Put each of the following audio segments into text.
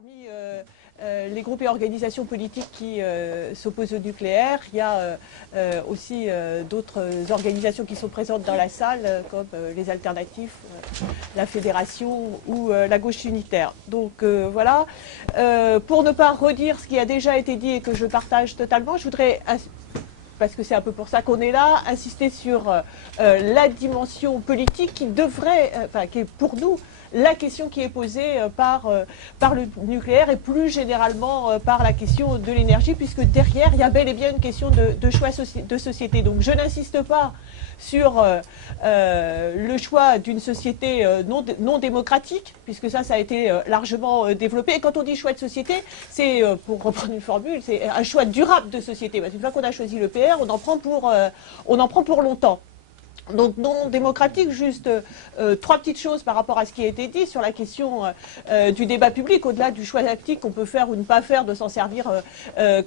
Parmi les groupes et organisations politiques qui s'opposent au nucléaire, il y a aussi d'autres organisations qui sont présentes dans la salle, comme les Alternatifs, la Fédération ou la Gauche unitaire. Donc voilà, pour ne pas redire ce qui a déjà été dit et que je partage totalement, je voudrais, parce que c'est un peu pour ça qu'on est là, insister sur la dimension politique qui devrait, qui est pour nous, la question qui est posée par le nucléaire et plus généralement par la question de l'énergie, puisque derrière, il y a bel et bien une question de choix de société. Donc je n'insiste pas sur le choix d'une société non démocratique, puisque ça a été largement développé. Et quand on dit choix de société, c'est, pour reprendre une formule, c'est un choix durable de société. Parce qu'une fois qu'on a choisi le PR, on en prend pour longtemps. Donc non démocratique, juste trois petites choses par rapport à ce qui a été dit sur la question du débat public, au-delà du choix tactique qu'on peut faire ou ne pas faire de s'en servir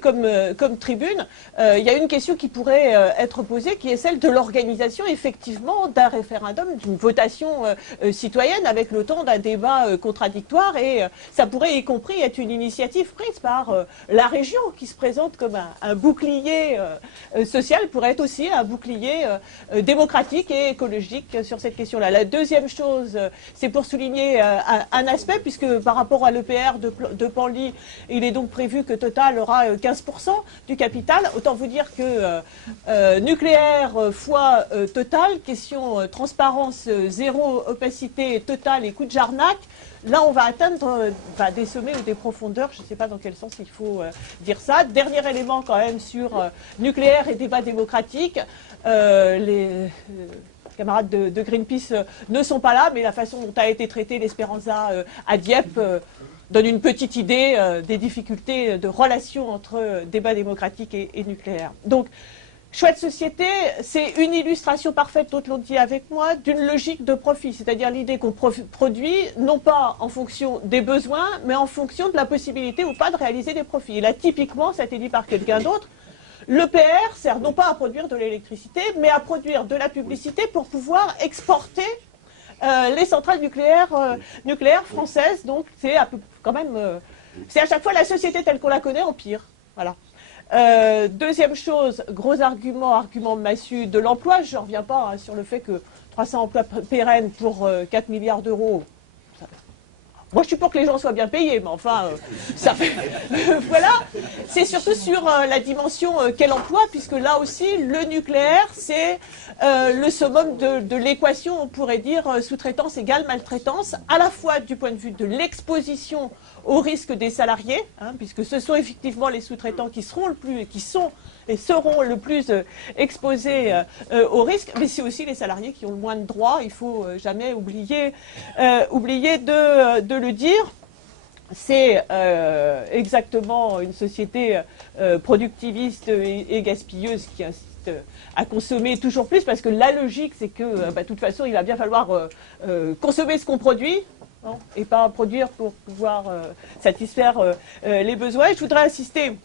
comme tribune. Il y a une question qui pourrait être posée, qui est celle de l'organisation effectivement d'un référendum, d'une votation citoyenne avec le temps d'un débat contradictoire, et ça pourrait y compris être une initiative prise par la région qui se présente comme un bouclier social, pourrait être aussi un bouclier démocratique et écologique sur cette question-là. La deuxième chose, c'est pour souligner un aspect, puisque par rapport à l'EPR de Penly, il est donc prévu que Total aura 15% du capital. Autant vous dire que nucléaire fois Total, question transparence, zéro opacité, Total et coup de Jarnac, là on va atteindre des sommets ou des profondeurs, je ne sais pas dans quel sens il faut dire ça. Dernier élément quand même sur nucléaire et débat démocratique. Les camarades de Greenpeace ne sont pas là, mais la façon dont a été traité l'Espéranza à Dieppe donne une petite idée des difficultés de relation entre débat démocratique et nucléaire. Donc, choix de société, c'est une illustration parfaite, d'autres l'ont dit avec moi, d'une logique de profit, c'est-à-dire l'idée qu'on produit non pas en fonction des besoins, mais en fonction de la possibilité ou pas de réaliser des profits. Et là, typiquement, ça a été dit par quelqu'un d'autre, l'EPR sert non pas à produire de l'électricité, mais à produire de la publicité pour pouvoir exporter les centrales nucléaires françaises. Donc c'est quand même, c'est à chaque fois la société telle qu'on la connaît en pire. Voilà. Deuxième chose, gros argument massue de l'emploi. Je ne reviens pas sur le fait que 300 emplois pérennes pour 4 milliards d'euros. Moi, je suis pour que les gens soient bien payés, mais enfin, ça fait... voilà. C'est surtout sur la dimension quel emploi, puisque là aussi, le nucléaire, c'est le summum de l'équation, on pourrait dire, sous-traitance égale maltraitance, à la fois du point de vue de l'exposition au risque des salariés, puisque ce sont effectivement les sous-traitants qui seront le plus exposés au risque, mais c'est aussi les salariés qui ont le moins de droits. Il ne faut jamais oublier de le dire. C'est exactement une société productiviste et gaspilleuse qui incite à consommer toujours plus, parce que la logique, c'est que de toute façon, il va bien falloir consommer ce qu'on produit, et pas produire pour pouvoir satisfaire les besoins. Et je voudrais insister,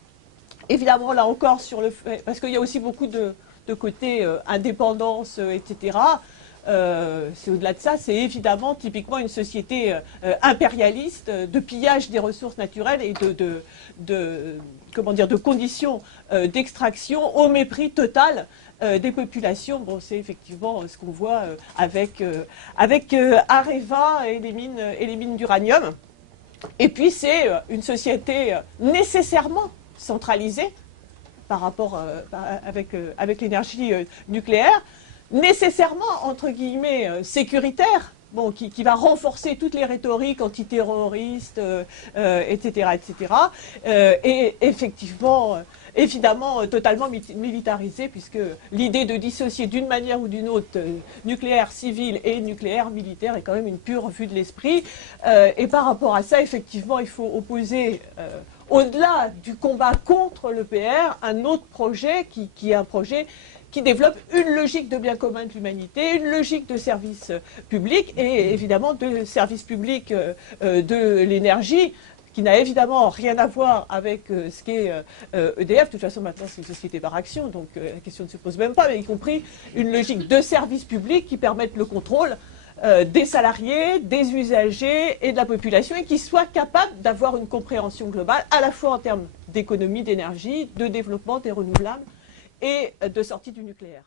évidemment, là encore, sur le fait, parce qu'il y a aussi beaucoup de côté indépendance, etc. C'est au-delà de ça, c'est évidemment typiquement une société impérialiste de pillage des ressources naturelles et de conditions d'extraction au mépris total des populations. Bon, c'est effectivement ce qu'on voit avec Areva et les mines d'uranium. Et puis c'est une société nécessairement centralisée par rapport avec l'énergie nucléaire, nécessairement entre guillemets sécuritaire. Bon, qui va renforcer toutes les rhétoriques antiterroristes, etc., etc. Et effectivement, évidemment, totalement militarisé, puisque l'idée de dissocier d'une manière ou d'une autre nucléaire civil et nucléaire militaire est quand même une pure vue de l'esprit. Et par rapport à ça, effectivement, il faut opposer, au-delà du combat contre l'EPR, un autre projet qui est un projet qui développe une logique de bien commun de l'humanité, une logique de service public et évidemment de service public de l'énergie, qui n'a évidemment rien à voir avec ce qu'est EDF. De toute façon, maintenant, c'est une société par action, donc la question ne se pose même pas, mais y compris une logique de service public qui permette le contrôle des salariés, des usagers et de la population, et qui soit capable d'avoir une compréhension globale, à la fois en termes d'économie d'énergie, de développement des renouvelables et de sortie du nucléaire.